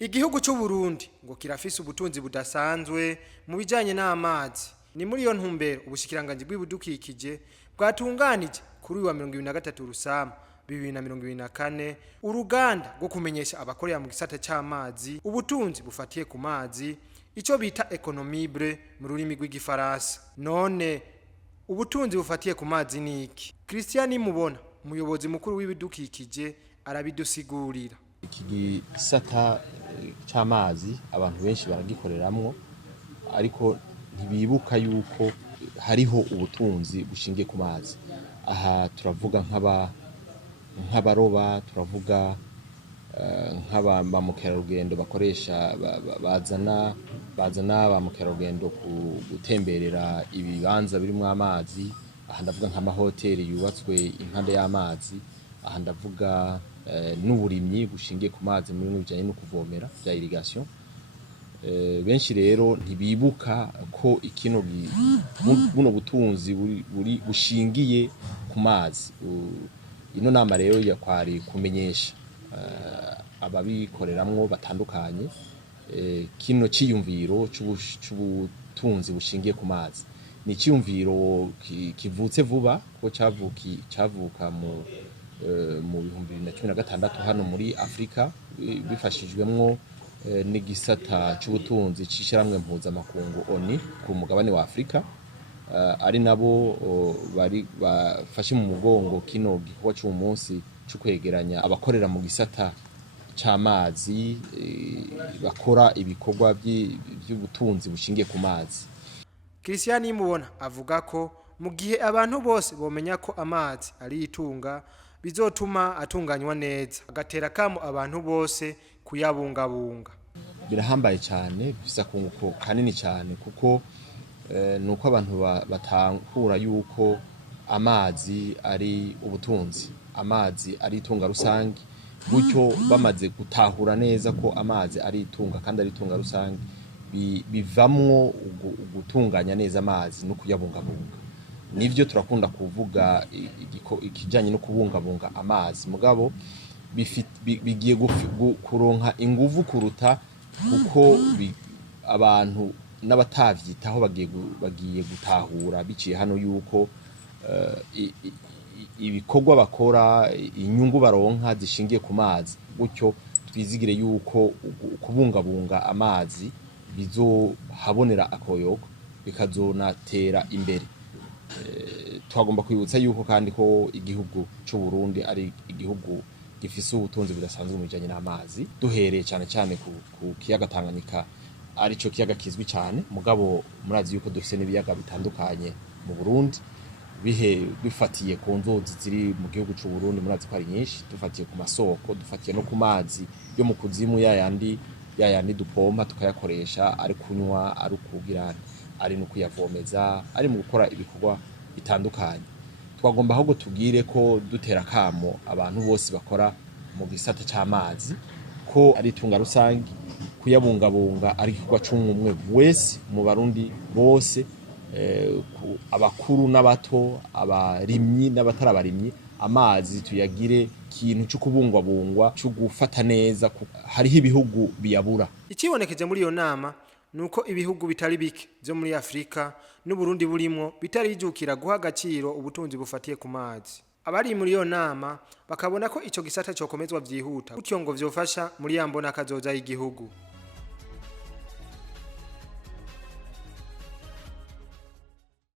Igihugu cy'u Burundi ngo kirafise ubutunzi budasanzwe mu bijanye n'amazi. Ni muri iyo ntumbero ubushikiranganje bw'ibidukikije bwatunganije kuri wa 2023 Rusama 2024 uruganda rwo kumenyesha abakorera mu gisata c'amazi ubutunzi bufatiye ku mazi ico bita economibre mu rurimi rw'igifaransa. None ubutunzi bufatiye ku mazi niki? Christian Mubona umuyobozi mukuru w'ibidukikije arabidusigurira. Iki gisata c'amazi abantu benshi baragikoreramwo ariko ntibibuka yuko hariho ubutunzi bushingiye ku mazi. Aha turavuga nk'abaroba, turavuga nk'aba mukerarugendo bakoresha bazana ba mukerarugendo gutemberera ibibanza birimo amazi. Aha ndavuga nk'amahoteli yubatswe impande y'amazi. Aha ndavuga n'uburimyi bushingiye ku mazi muri bijanye no kuvomera bya irrigation. Benshi rero ntibibuka ko buno butunzi buri bushingiye ku mazi. Ino nama rero yakwari kumenyesha ababikoreramwo batandukanye kino ciyumviro c'ubutunzi bushingiye ku mazi. Ni ciyumviro kivutse vuba ko cavuka mu 2016 hano muri Afrika bifashijwemwo n'igisata c'ubutunzi cishiramwe mpuzamakungu ONU ku mugabane wa Afrika, ari nabo bari bafashe mu mugongo kino gikorwa c'uwo munsi cyo kwegeranya abakorera mu gisata c'amazi bakora ibikorwa by'ubutunzi bushingiye ku mazi. Christian Mubona avuga ko mu gihe abantu bose bomenya ko amazi ari itunga bizotuma atunganywa neza, agatera kamo abantu bose kuyabungabunga. Birahambaye cyane, bisa kunguko kanini cyane kuko nuko abantu batankura yuko amazi ari ubutunzi, amazi ari itunga rusangi. Gutyo bamaze gutahura neza ko amazi ari itunga kandi ari itunga rusangi, bivamwo gutunganya neza amazi no kuyabungabunga. Nivyo turakunda kuvuga ikijanye no kubungabunga amazi, mugabo bigiye kuronka inguvu kuruta kuko abantu n'abatavyitaho bagiye gutahura biciye hano yuko ibikorwa bakora, inyungu baronka zishingiye ku mazi. Gutyo twizigire yuko kubungabunga amazi bizohabonera akoyoko bikazonatera imbere. Twagomba kwibutsa yuko kandi ko igihugu c'u Burundi ari igihugu gifise ubutunzi budasanzwe mu bijanye n'amazi, duhereye cyane cyane ku kiyaga Tanganyika arico kiyaga kizwi cyane. Mugabo murazi yuko dufise n'ibiyaga bitandukanye mu Burundi bifatiye ku nzuzi ziri mu gihugu c'u Burundi. Murazi ko ari nyinshi, dufatiye ku masoko, dufatiye no ku mazi yo mu kuzimu yayandi dupompa tukayakoresha ari kunywa, ari kugira, ari no kuyavomeza, ari mu gukora ibikorwa bitandukanye. Twagomba ahubwo tugire ko dutera kamo abantu bose bakora mu gisata c'amazi ko ari itunga rusangi, kuyabungabunga ari igikorwa c'umwe wese mu Barundi bose, abakuru n'abato, abarimyi n'abatarabarimyi. Amazi tuyagire kintu cyo kubungwabungwa, cyo gufata neza. Hariho ibihugu biyabura. Ikibonekeje muri iyo nama nuko ibihugu bitari bike byo muri Afrika n'u Burundi burimo bitarijukira guha agaciro ubutunzi bufatiye ku mazi. Abari muri iyo nama bakabona ko ico gisata cyo komezwa vyihuta, gutyo ngo vyofasha muri yambona kazoza y'igihugu.